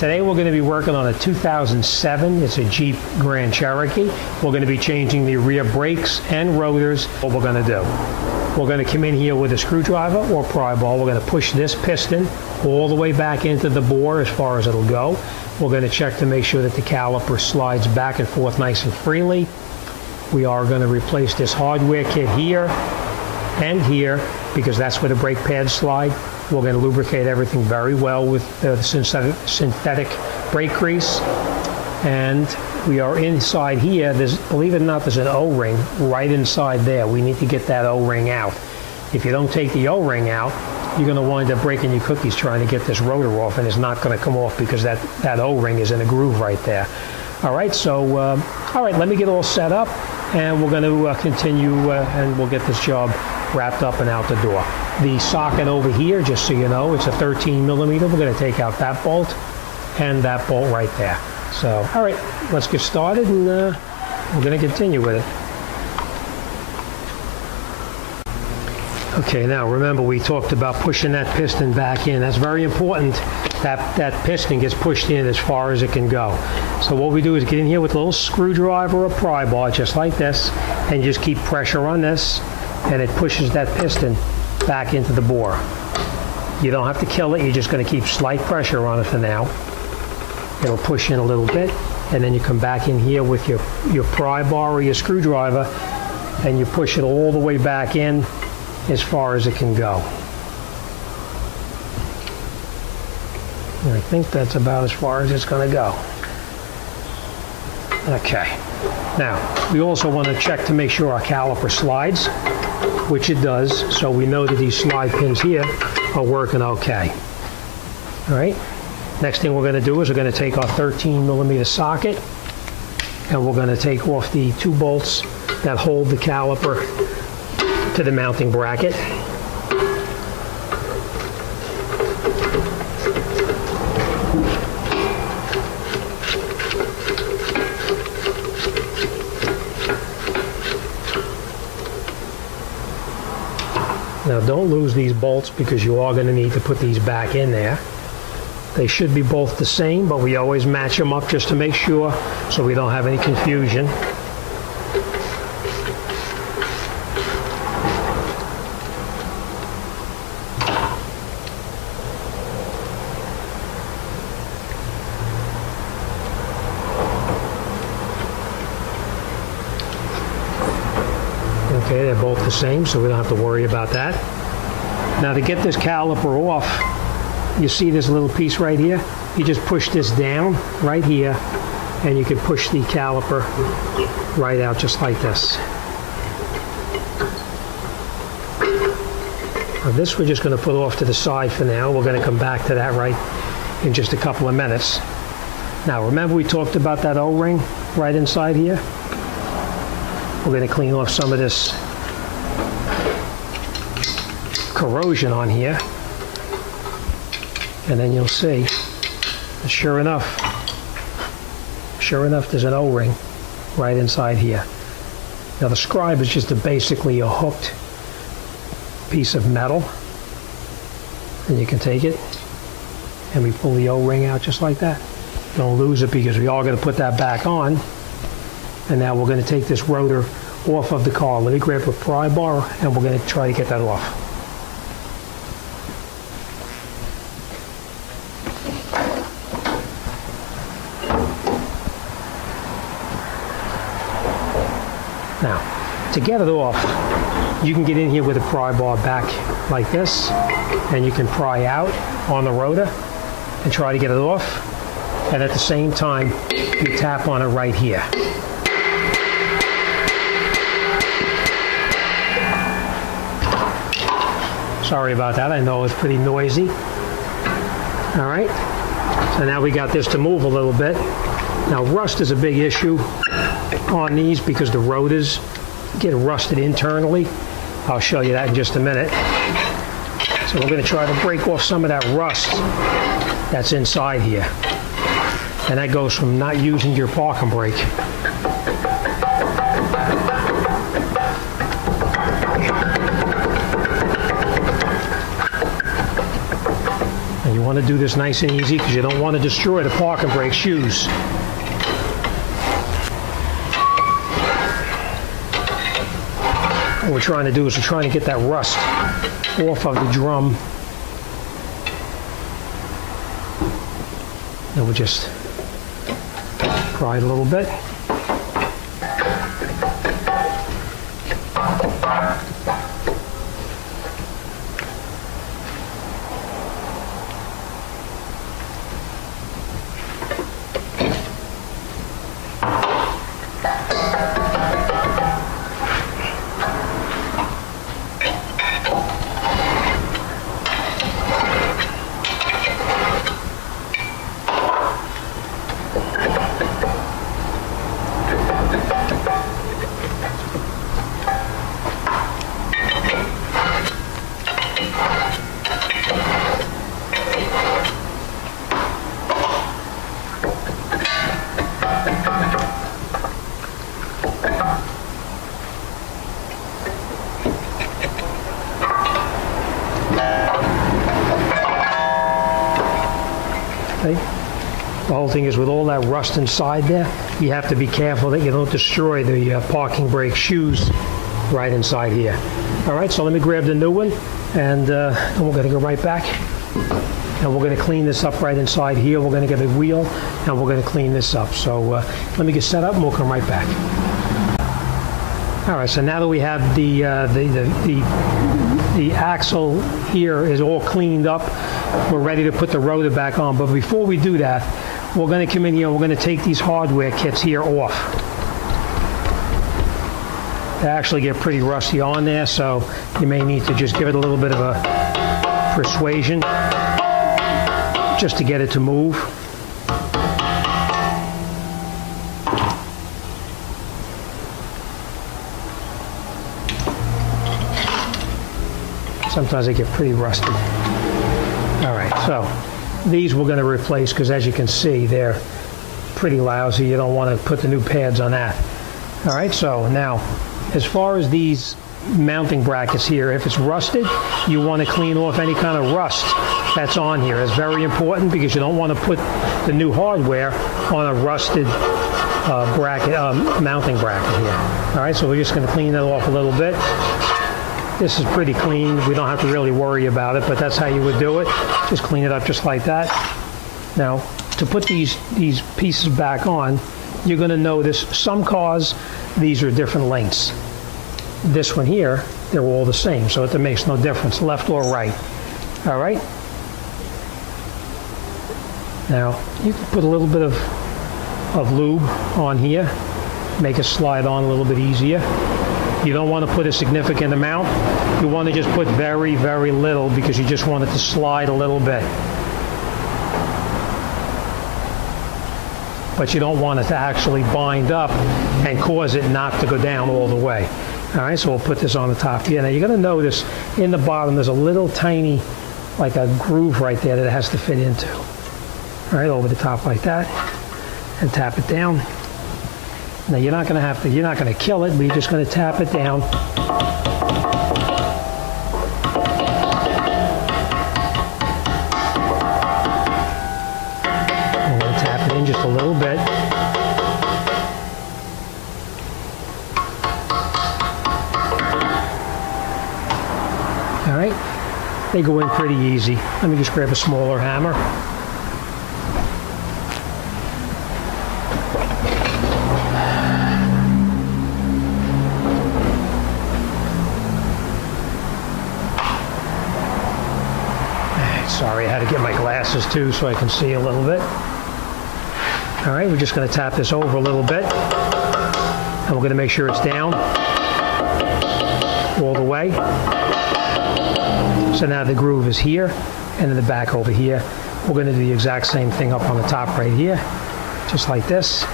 Today we're going to be working on a 2007, it's a Jeep Grand Cherokee. We're going to be changing the rear brakes and rotors. What we're going to do, we're going to come in here with a screwdriver or pry bar. We're going to push this piston all the way back into the bore as far as it'll go. We're going to check to make sure that the caliper slides back and forth nice and freely. We are going to replace this hardware kit here and here because that's where the brake pads slide. We're going to lubricate everything very well with synthetic brake grease. And we are inside here. Believe it or not, there's an O-ring right inside there. We need to get that O-ring out. If you don't take the O-ring out, you're going to wind up breaking your cookies trying to get this rotor off, and it's not going to come off because that O-ring is in a groove right there. All right, so, all right, let me get all set up, and we're going to continue, and we'll get this job wrapped up and out the door. The socket over here, just so you know, it's a 13 millimeter. We're going to take out that bolt and that bolt right there. So, all right, let's get started, and we're going to continue with it. Okay, now remember we talked about pushing that piston back in. That's very important. That piston gets pushed in as far as it can go. So what we do is get in here with a little screwdriver or pry bar, just like this, and just keep pressure on this, and it pushes that piston back into the bore. You don't have to kill it. You're just going to keep slight pressure on it for now. It'll push in a little bit, and then you come back in here with your pry bar or your screwdriver, and you push it all the way back in as far as it can go. And I think that's about as far as it's going to go. Okay. Now, we also want to check to make sure our caliper slides, which it does, so we know that these slide pins here are working okay. All right. Next thing we're going to do is we're going to take our 13 millimeter socket, and we're going to take off the two bolts that hold the caliper to the mounting bracket. Now don't lose these bolts because you are going to need to put these back in there. They should be both the same, but we always match them up just to make sure so we don't have any confusion. Okay, they're both the same, so we don't have to worry about that. Now to get this caliper off, you see this little piece right here? You just push this down right here, and you can push the caliper right out just like this. Now this we're just going to put off to the side for now. We're going to come back to that right in just a couple of minutes. Now remember we talked about that O-ring right inside here? We're going to clean off some of this corrosion on here, and then you'll see, sure enough, there's an O-ring right inside here. Now the scribe is just basically a hooked piece of metal, and you can take it, and we pull the O-ring out just like that. Don't lose it because we are going to put that back on. And now we're going to take this rotor off of the car. Let me grab a pry bar, and we're going to try to get that off. Now, to get it off, you can get in here with a pry bar back like this, and you can pry out on the rotor and try to get it off. And at the same time, you tap on it right here. Sorry about that. I know it's pretty noisy. All right. So now we got this to move a little bit. Now rust is a big issue on these because the rotors get rusted internally. I'll show you that in just a minute. So we're going to try to break off some of that rust that's inside here. And that goes from not using your parking brake. You want to do this nice and easy because you don't want to destroy the parking brake shoes. What we're trying to do is we're trying to get that rust off of the drum. And we'll just pry it a little bit. Okay. The whole thing is with all that rust inside there, you have to be careful that you don't destroy the parking brake shoes right inside here. All right, so let me grab the new one, and we're going to go right back. And we're going to clean this up right inside here. We're going to get a wheel, and we're going to clean this up. So let me get set up, and we'll come right back. All right, so now that we have the axle here is all cleaned up, we're ready to put the rotor back on. But before we do that, we're going to come in here and we're going to take these hardware kits here off. They actually get pretty rusty on there, so you may need to just give it a little bit of a persuasion just to get it to move. Sometimes they get pretty rusty. All right, so these we're going to replace because, as you can see, they're pretty lousy. You don't want to put the new pads on that. All right, so now, as far as these mounting brackets here, if it's rusted, you want to clean off any kind of rust that's on here. It's very important because you don't want to put the new hardware on a rusted mounting bracket here. All right, so we're just going to clean that off a little bit. This is pretty clean. We don't have to really worry about it, but that's how you would do it. Just clean it up just like that. Now, to put these pieces back on, you're going to notice some cars, these are different lengths. This one here, they're all the same, so it makes no difference, left or right. All right? Now, you can put a little bit of lube on here, make it slide on a little bit easier. You don't want to put a significant amount. You want to just put very, very little because you just want it to slide a little bit. But you don't want it to actually bind up and cause it not to go down all the way. All right, so we'll put this on the top here. Now you're going to notice in the bottom there's a little tiny, like a groove right there that it has to fit into. All right, over the top like that, and tap it down. Now you're not going to kill it, but you're just going to tap it down. I'm going to tap it in just a little bit. All right, they go in pretty easy. Let me just grab a smaller hammer. Sorry, I had to get my glasses too so I can see a little bit. All right, we're just going to tap this over a little bit. And we're going to make sure it's down all the way. So now the groove is here and in the back over here. We're going to do the exact same thing up on the top right here, just like this.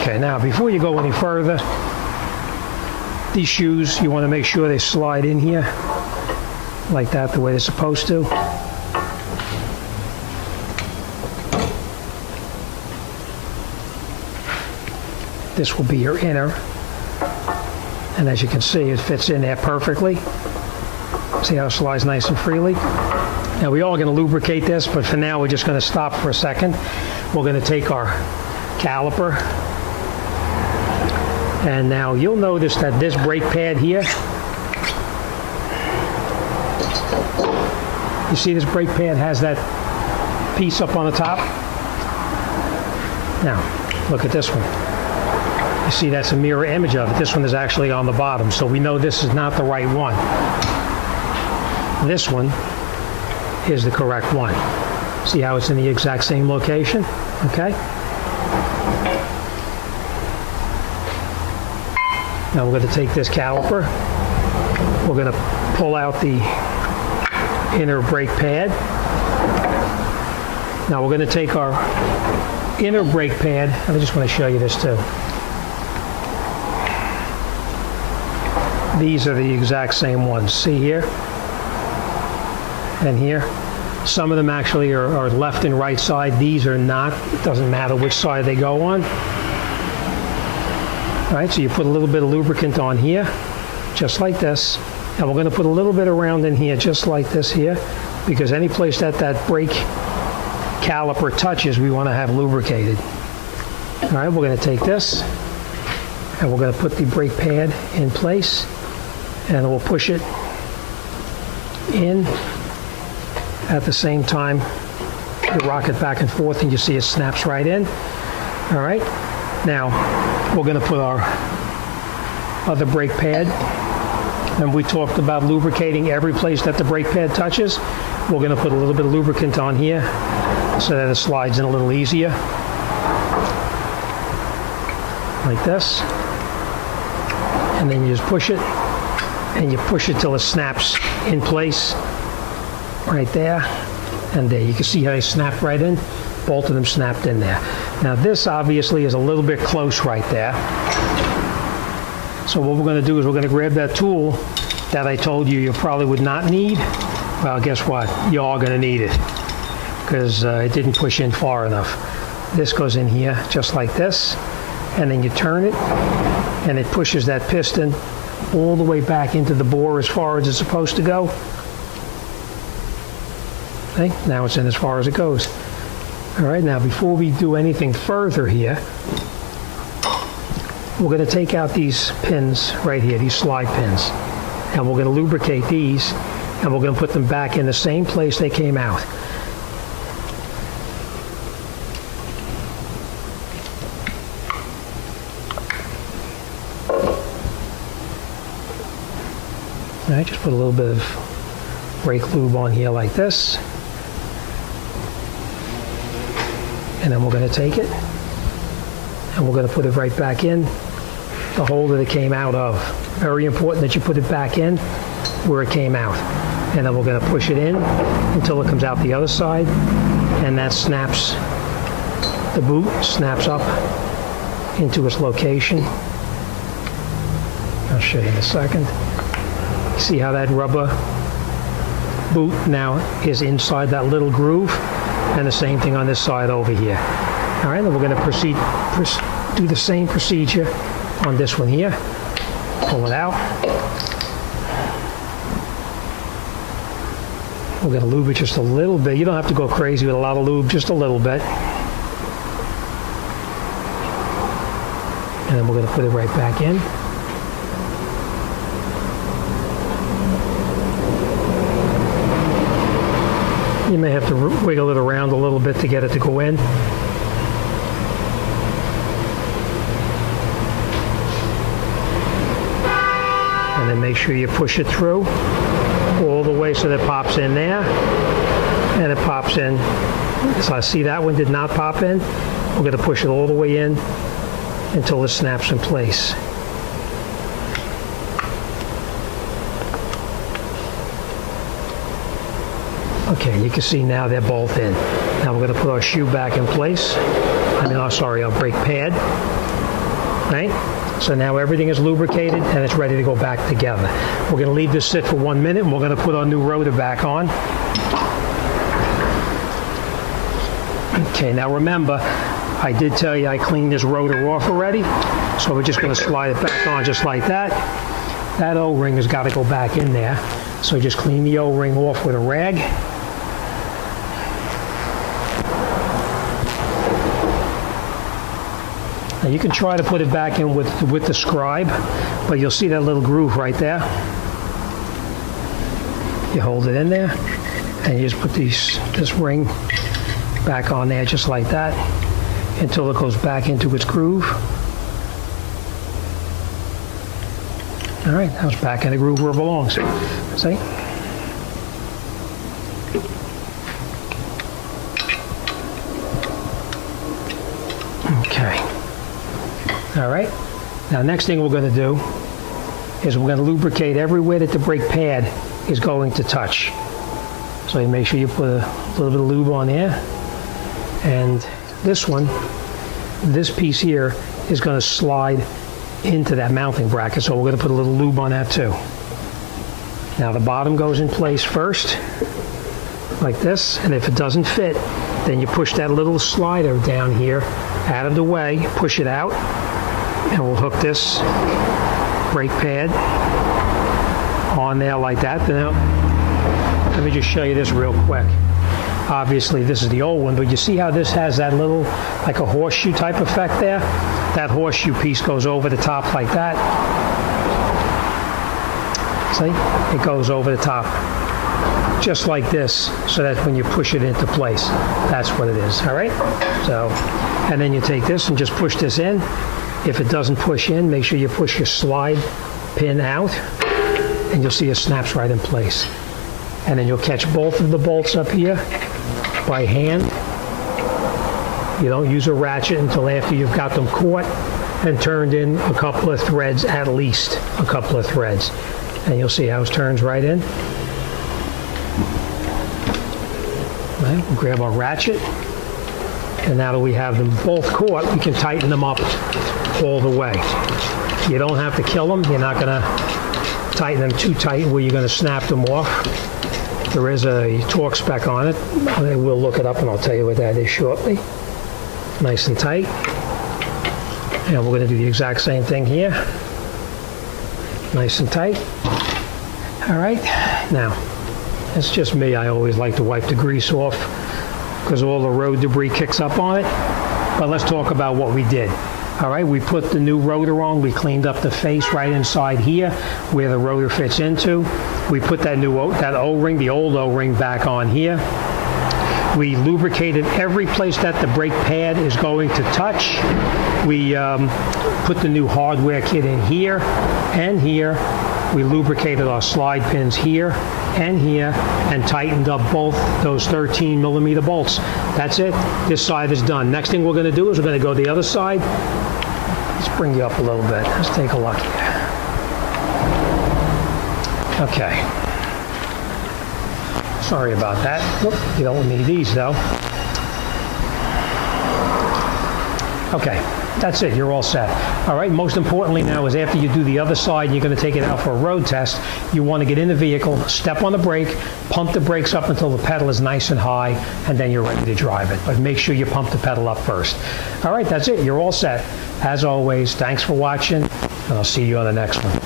Okay, now before you go any further, these shoes, you want to make sure they slide in here like that, the way they're supposed to. This will be your inner, and as you can see, it fits in there perfectly. See how it slides nice and freely? Now, we are going to lubricate this, but for now, we're just going to stop for a second. We're going to take our caliper, and now you'll notice that this brake pad here, you see this brake pad has that piece up on the top? Now, look at this one. You see that's a mirror image of it. This one is actually on the bottom, so we know this is not the right one. This one is the correct one. See how it's in the exact same location? Okay? Now we're going to take this caliper. We're going to pull out the inner brake pad. Now we're going to take our inner brake pad, and I just want to show you this too. These are the exact same ones. See here and here. Some of them actually are left and right side. These are not. It doesn't matter which side they go on. All right, so you put a little bit of lubricant on here, just like this. And we're going to put a little bit around in here, just like this here, because any place that that brake caliper touches, we want to have lubricated. All right, we're going to take this, and we're going to put the brake pad in place, and we'll push it in. At the same time, you rock it back and forth, and you see it snaps right in. All right, now we're going to put our other brake pad, and we talked about lubricating every place that the brake pad touches. We're going to put a little bit of lubricant on here so that it slides in a little easier, like this. And then you just push it, and you push it till it snaps in place right there, and there. You can see how they snap right in. Both of them snapped in there. Now this obviously is a little bit close right there. So what we're going to do is we're going to grab that tool that I told you probably would not need. Well, guess what? You are going to need it because it didn't push in far enough. This goes in here just like this, and then you turn it, and it pushes that piston all the way back into the bore as far as it's supposed to go. Okay, now it's in as far as it goes. All right, now before we do anything further here, we're going to take out these pins right here, these slide pins, and we're going to lubricate these, and we're going to put them back in the same place they came out. All right, just put a little bit of brake lube on here like this. And then we're going to take it, and we're going to put it right back in the hole that it came out of. Very important that you put it back in where it came out. And then we're going to push it in until it comes out the other side, and that snaps, the boot snaps up into its location. I'll show you in a second. See how that rubber boot now is inside that little groove? And the same thing on this side over here. All right, then we're going to do the same procedure on this one here. Pull it out. We're going to lube it just a little bit. You don't have to go crazy with a lot of lube, just a little bit. And then we're going to put it right back in. You may have to wiggle it around a little bit to get it to go in. And then make sure you push it through all the way so that it pops in there. And it pops in. So I see that one did not pop in. We're going to push it all the way in until it snaps in place. Okay, you can see now they're both in. Now we're going to put our shoe back in place. Our brake pad. right? So now everything is lubricated and it's ready to go back together. We're going to leave this sit for 1 minute and we're going to put our new rotor back on. Okay, now remember, I did tell you I cleaned this rotor off already, so we're just going to slide it back on just like that. That O-ring has got to go back in there, so just clean the O-ring off with a rag. Now you can try to put it back in with the scribe, but you'll see that little groove right there. You hold it in there, and you just put this ring back on there just like that until it goes back into its groove. All right, now it's back in the groove where it belongs. See? Okay. All right. Now, next thing we're going to do is we're going to lubricate everywhere that the brake pad is going to touch. So you make sure you put a little bit of lube on there. And this one, this piece here, is going to slide into that mounting bracket, so we're going to put a little lube on that too. Now the bottom goes in place first, like this, and if it doesn't fit, then you push that little slider down here out of the way, push it out, and we'll hook this brake pad on there like that. Now, let me just show you this real quick. Obviously, this is the old one, but you see how this has that little, like a horseshoe type effect there? That horseshoe piece goes over the top like that. See? It goes over the top, just like this, so that when you push it into place, that's what it is, all right? So, and then you take this and just push this in. If it doesn't push in, make sure you push your slide pin out, and you'll see it snaps right in place. And then you'll catch both of the bolts up here by hand. You don't use a ratchet until after you've got them caught and turned in a couple of threads, at least a couple of threads. And you'll see how it turns right in. Right, we'll grab our ratchet. And now that we have them both caught, we can tighten them up all the way. You don't have to kill them. You're not going to tighten them too tight where you're going to snap them off. There is a torque spec on it. We'll look it up and I'll tell you what that is shortly. Nice and tight. And we're going to do the exact same thing here. Nice and tight. All right. Now, it's just me. I always like to wipe the grease off because all the road debris kicks up on it. But let's talk about what we did. All right, we put the new rotor on. We cleaned up the face right inside here where the rotor fits into. We put that new that O-ring, the old O-ring, back on here. We lubricated every place that the brake pad is going to touch. We put the new hardware kit in here and here. We lubricated our slide pins here and here and tightened up both those 13mm bolts. That's it. This side is done. Next thing we're going to do is we're going to go to the other side. Let's bring you up a little bit. Let's take a look here. Okay. Sorry about that. Whoop, you don't need these though. Okay, that's it. You're all set. All right, most importantly now is after you do the other side, you're going to take it out for a road test. You want to get in the vehicle, step on the brake, pump the brakes up until the pedal is nice and high, and then you're ready to drive it. But make sure you pump the pedal up first. All right, that's it. You're all set. As always, thanks for watching, and I'll see you on the next one.